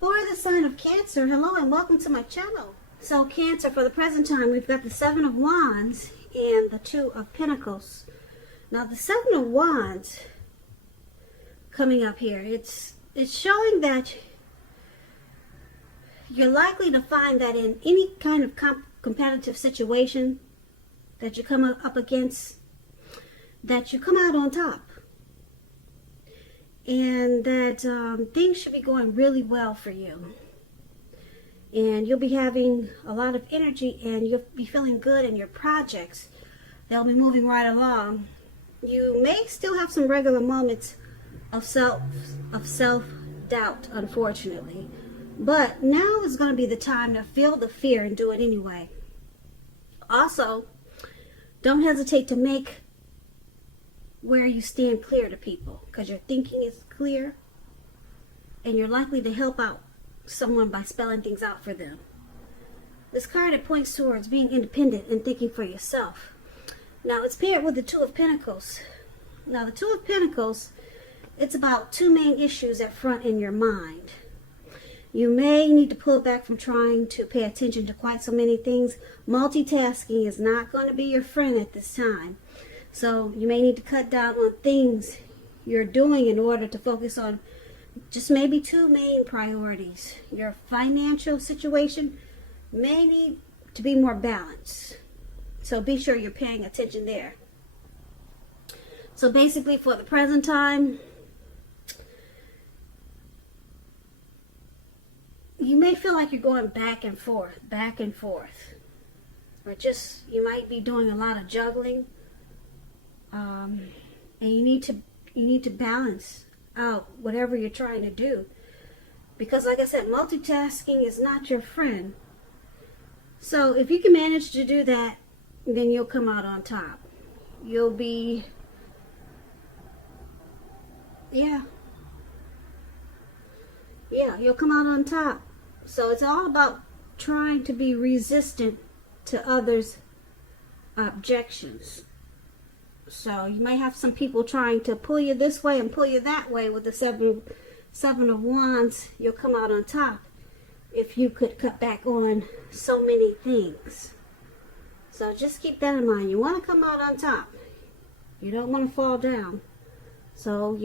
For the sign of Cancer, hello and welcome to my channel. So Cancer, for the present time, we've got the Seven of Wands and the Two of Pentacles. Now the Seven of Wands coming up here, it's showing that you're likely to find that in any kind of competitive situation that you come up against, that you come out on top. And that things should be going really well for you. And you'll be having a lot of energy and you'll be feeling good in your projects. They'll be moving right along. You may still have some regular moments of self-doubt, unfortunately. But now is going to be the time to feel the fear and do it anyway. Also, don't hesitate to make where you stand clear to people, because your thinking is clear and you're likely to help out someone by spelling things out for them. This card, it points towards being independent and thinking for yourself. Now it's paired with the Two of Pentacles. Now the Two of Pentacles, it's about two main issues at front in your mind. You may need to pull back from trying to pay attention to quite so many things. Multitasking is not going to be your friend at this time. So you may need to cut down on things you're doing in order to focus on just maybe two main priorities. Your financial situation may need to be more balanced. So be sure you're paying attention there. So basically for the present time, you may feel like you're going back and forth. Or just, you might be doing a lot of juggling. And you need to balance out whatever you're trying to do, because like I said, multitasking is not your friend. So if you can manage to do that, then you'll come out on top. You'll be, you'll come out on top. So it's all about trying to be resistant to others' objections. So you may have some people trying to pull you this way and pull you that way with the Seven of Wands. You'll come out on top if you could cut back on so many things. So just keep that in mind. You want to come out on top. You don't want to fall down. So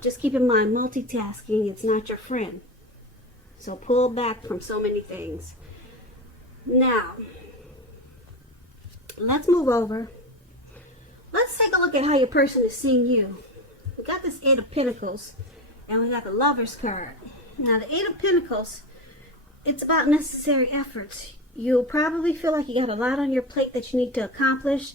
just keep in mind, multitasking, it's not your friend. So pull back from so many things. Now, let's move over. Let's take a look at how your person is seeing you. We got this Eight of Pentacles and we got the Lovers card. Now the Eight of Pentacles, it's about necessary efforts. You'll probably feel like you got a lot on your plate that you need to accomplish.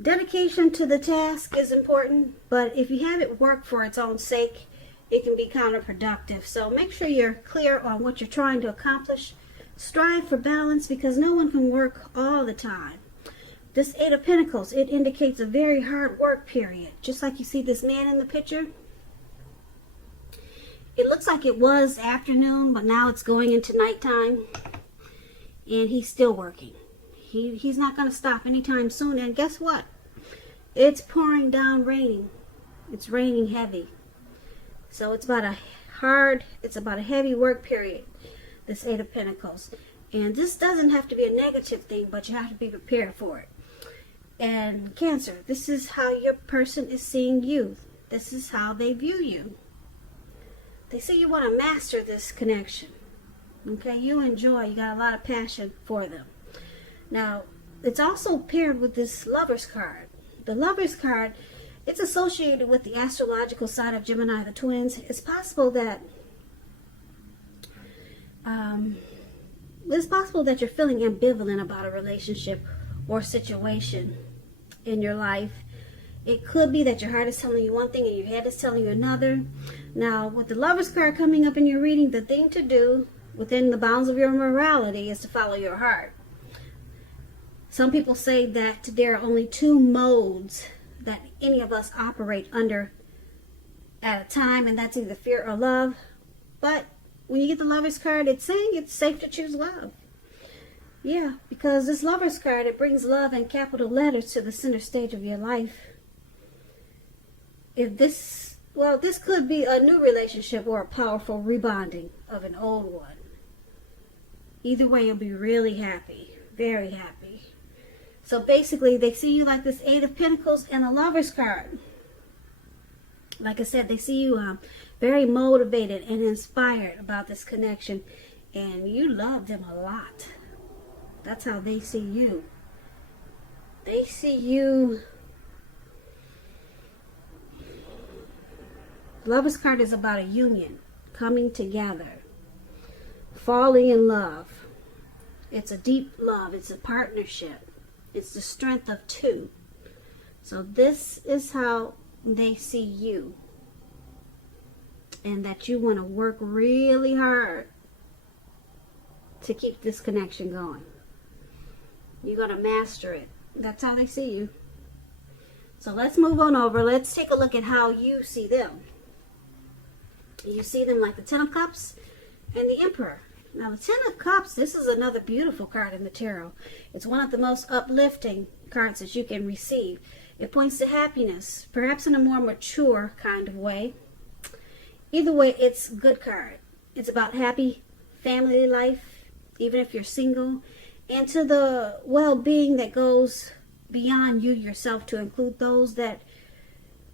Dedication to the task is important, but if you have it work for its own sake, it can be counterproductive. So make sure you're clear on what you're trying to accomplish. Strive for balance, because no one can work all the time. This Eight of Pentacles, it indicates a very hard work period. Just like you see this man in the picture. It looks like it was afternoon, but now it's going into nighttime. And he's still working. He's not going to stop anytime soon. And guess what? It's pouring down raining. It's raining heavy. So it's about a heavy work period, this Eight of Pentacles. And this doesn't have to be a negative thing, but you have to be prepared for it. And Cancer, this is how your person is seeing you. This is how they view you. They say you want to master this connection. Okay, you enjoy, you got a lot of passion for them. Now, it's also paired with this Lovers card. The Lovers card, it's associated with the astrological sign of Gemini, the twins. It's possible that you're feeling ambivalent about a relationship or situation in your life. It could be that your heart is telling you one thing and your head is telling you another. Now, with the Lovers card coming up in your reading, the thing to do within the bounds of your morality is to follow your heart. Some people say that there are only two modes that any of us operate under at a time, and that's either fear or love. But when you get the Lovers card, it's saying it's safe to choose love. Yeah, because this Lovers card, it brings love in capital letters to the center stage of your life. If this Well, this could be a new relationship or a powerful rebonding of an old one. Either way, you'll be really happy. Very happy. So basically, they see you like this Eight of Pentacles and a Lover's card. Like I said, they see you very motivated and inspired about this connection. And you love them a lot. That's how they see you. They see you. Lover's card is about a union, coming together, falling in love. It's a deep love. It's a partnership. It's the strength of two. So this is how they see you. And that you want to work really hard to keep this connection going. You're going to master it. That's how they see you. So let's move on over. Let's take a look at how you see them. You see them like the Ten of Cups and the Emperor. Now the Ten of Cups, this is another beautiful card in the tarot. It's one of the most uplifting cards that you can receive. It points to happiness, perhaps in a more mature kind of way. Either way, it's a good card. It's about happy family life, even if you're single, and to the well-being that goes beyond you yourself to include those that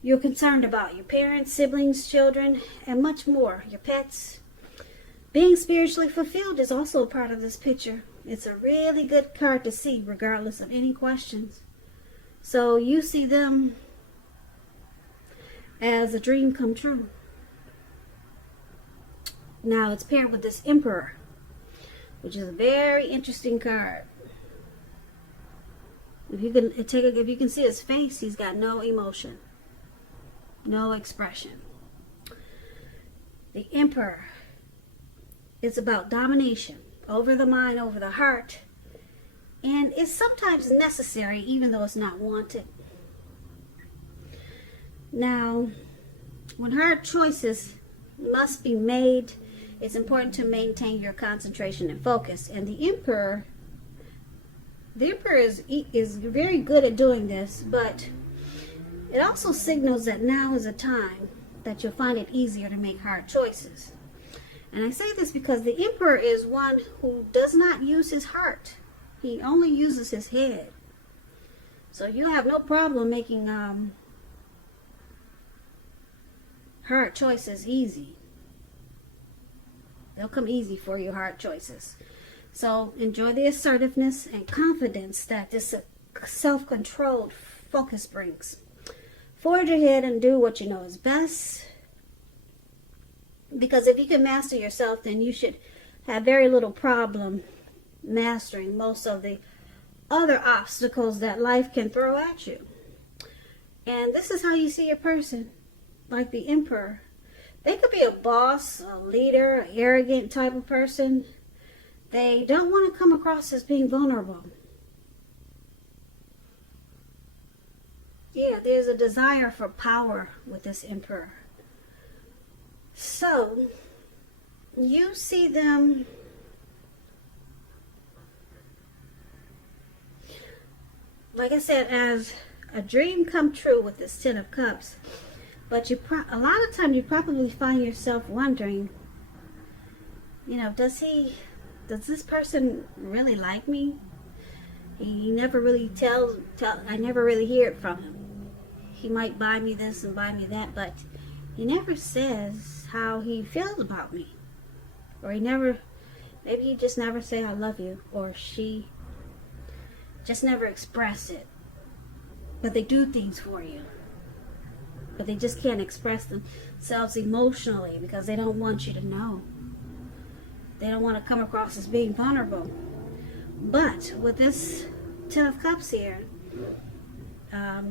you're concerned about, your parents, siblings, children, and much more, your pets. Being spiritually fulfilled is also a part of this picture. It's a really good card to see regardless of any questions. So you see them as a dream come true. Now it's paired with this Emperor, which is a very interesting card. If you can see his face, he's got no emotion, no expression. The Emperor is about domination over the mind, over the heart, and it's sometimes necessary even though it's not wanted. Now, when hard choices must be made, it's important to maintain your concentration and focus. And the Emperor is very good at doing this, but it also signals that now is a time that you'll find it easier to make hard choices. And I say this because the Emperor is one who does not use his heart. He only uses his head. So you have no problem making hard choices easy. They'll come easy for you, hard choices. So enjoy the assertiveness and confidence that this self-controlled focus brings. Forge ahead and do what you know is best. Because if you can master yourself, then you should have very little problem mastering most of the other obstacles that life can throw at you. And this is how you see a person, like the Emperor. They could be a boss, a leader, an arrogant type of person. They don't want to come across as being vulnerable. Yeah, there's a desire for power with this Emperor. So, you see them like I said, as a dream come true with this Ten of Cups. But a lot of times you probably find yourself wondering, you know, does this person really like me? He never really I never really hear it from him. He might buy me this and buy me that, but he never says how he feels about me. Or maybe he just never say I love you, or she just never express it. But they do things for you. But they just can't express themselves emotionally because they don't want you to know. They don't want to come across as being vulnerable. But with this Ten of Cups here, I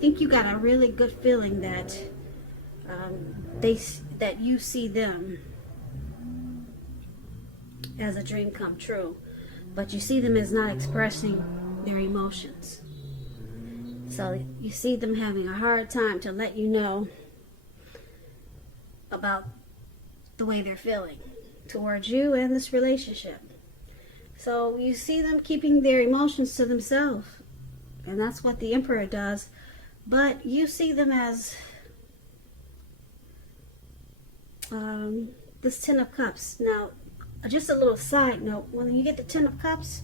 think you got a really good feeling that that you see them as a dream come true, but you see them as not expressing their emotions. So you see them having a hard time to let you know about the way they're feeling towards you and this relationship. So you see them keeping their emotions to themselves. And that's what the Emperor does But you see them as this Ten of Cups. Now, just a little side note, when you get the Ten of Cups,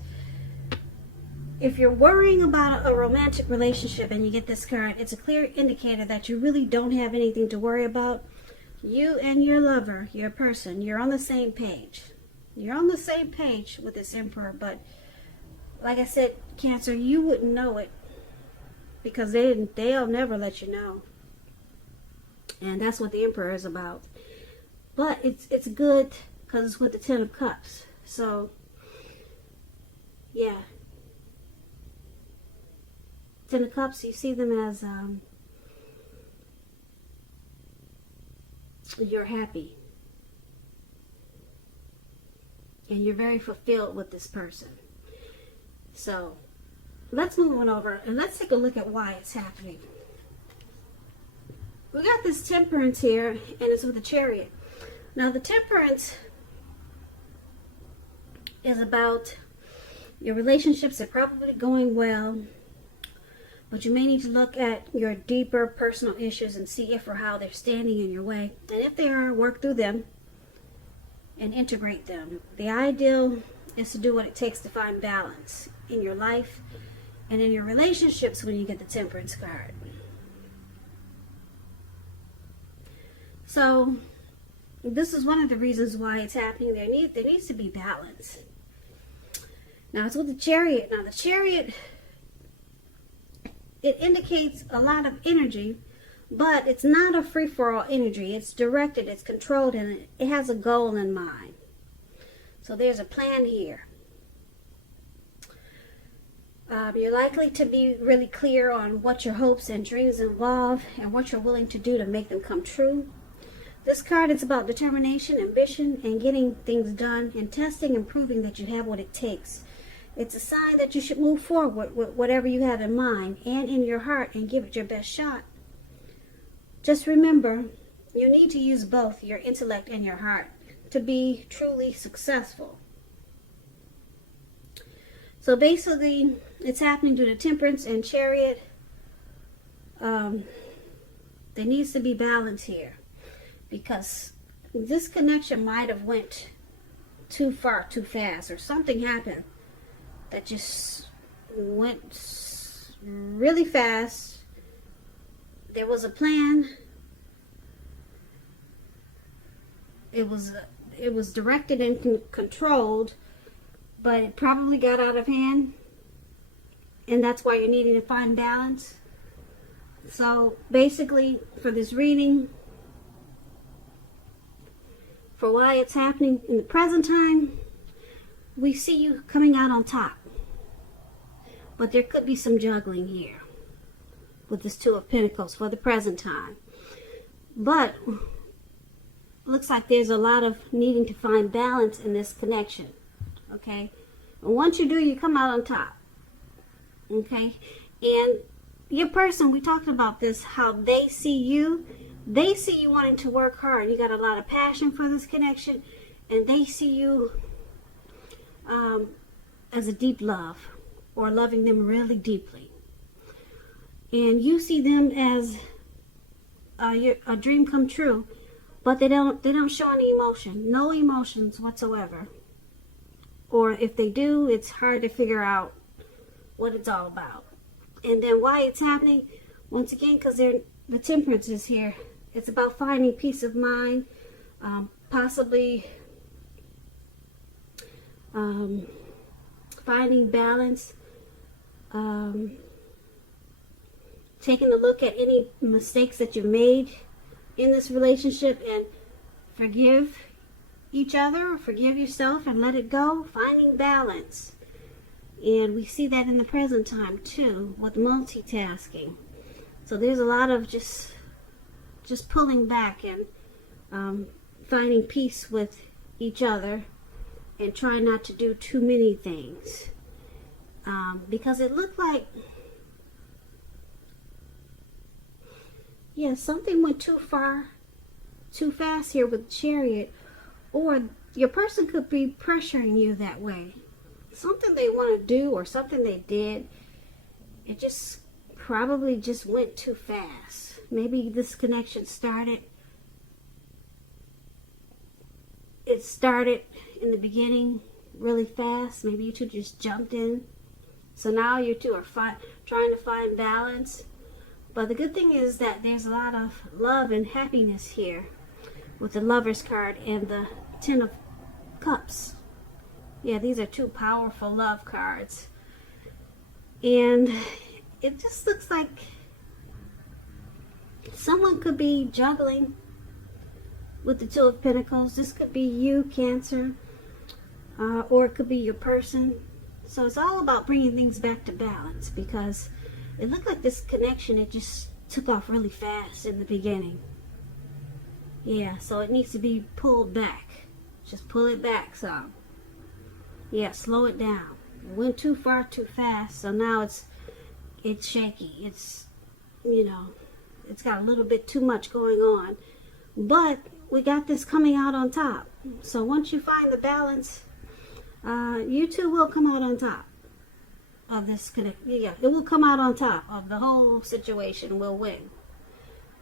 if you're worrying about a romantic relationship and you get this card, it's a clear indicator that you really don't have anything to worry about. You and your lover, your person, you're on the same page. You're on the same page with this Emperor, but like I said, Cancer, you wouldn't know it because they'll never let you know. And that's what the Emperor is about. But it's good because it's with the Ten of Cups. So, yeah. Ten of Cups, you see them as you're happy. And you're very fulfilled with this person. So, let's move on over and let's take a look at why it's happening. We got this Temperance here, and it's with the Chariot. Now, the Temperance is about your relationships are probably going well, but you may need to look at your deeper personal issues and see if or how they're standing in your way. And if they are, work through them and integrate them. The ideal is to do what it takes to find balance in your life and in your relationships when you get the Temperance card. So, this is one of the reasons why it's happening. There needs to be balance. Now, it's with the Chariot. Now, the Chariot, it indicates a lot of energy, but it's not a free-for-all energy. It's directed, it's controlled, and it has a goal in mind. So there's a plan here. You're likely to be really clear on what your hopes and dreams involve and what you're willing to do to make them come true. This card is about determination, ambition, and getting things done, and testing and proving that you have what it takes. It's a sign that you should move forward with whatever you have in mind and in your heart and give it your best shot. Just remember, you need to use both your intellect and your heart to be truly successful. So basically, it's happening to the Temperance and Chariot. There needs to be balance here, because this connection might have went too far, too fast, or something happened that just went really fast. There was a plan. It was directed and controlled, but it probably got out of hand, and that's why you're needing to find balance. So basically, for this reading, for why it's happening in the present time, we see you coming out on top. But there could be some juggling here with this Two of Pentacles for the present time. But looks like there's a lot of needing to find balance in this connection. Okay? And once you do, you come out on top. Okay? And your person, we talked about this, how they see you wanting to work hard. You got a lot of passion for this connection, and they see you as a deep love, or loving them really deeply. And you see them as a dream come true, but they don't show any emotion, no emotions whatsoever. Or if they do, it's hard to figure out what it's all about. And then why it's happening, once again, because the Temperance is here. It's about finding peace of mind, possibly finding balance, taking a look at any mistakes that you've made in this relationship and forgive each other, forgive yourself and let it go, finding balance. And we see that in the present time too, with multitasking. So there's a lot of just pulling back and finding peace with each other and trying not to do too many things. Because it looked like, yeah, something went too far, too fast here with the Chariot. Or your person could be pressuring you that way. Something they want to do or something they did, it just probably just went too fast. Maybe this connection started in the beginning really fast. Maybe you two just jumped in. So now you two are trying to find balance. But the good thing is that there's a lot of love and happiness here with the Lover's card and the Ten of Cups. Yeah, these are two powerful love cards. And it just looks like someone could be juggling with the Two of Pentacles. This could be you, Cancer, or it could be your person. So it's all about bringing things back to balance, because it looked like this connection, it just took off really fast in the beginning. Yeah, so it needs to be pulled back. Just pull it back some. Yeah, slow it down. It went too far too fast, so now it's shaky. It's, you know, it's got a little bit too much going on. But we got this coming out on top. So once you find the balance, you two will come out on top of this connect. Yeah, it will come out on top of the whole situation. Will win,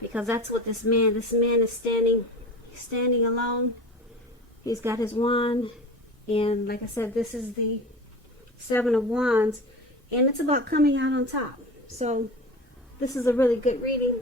because that's what this man is standing. He's standing alone. He's got his wand, and like I said, this is the Seven of Wands, and it's about coming out on top. So this is a really good reading.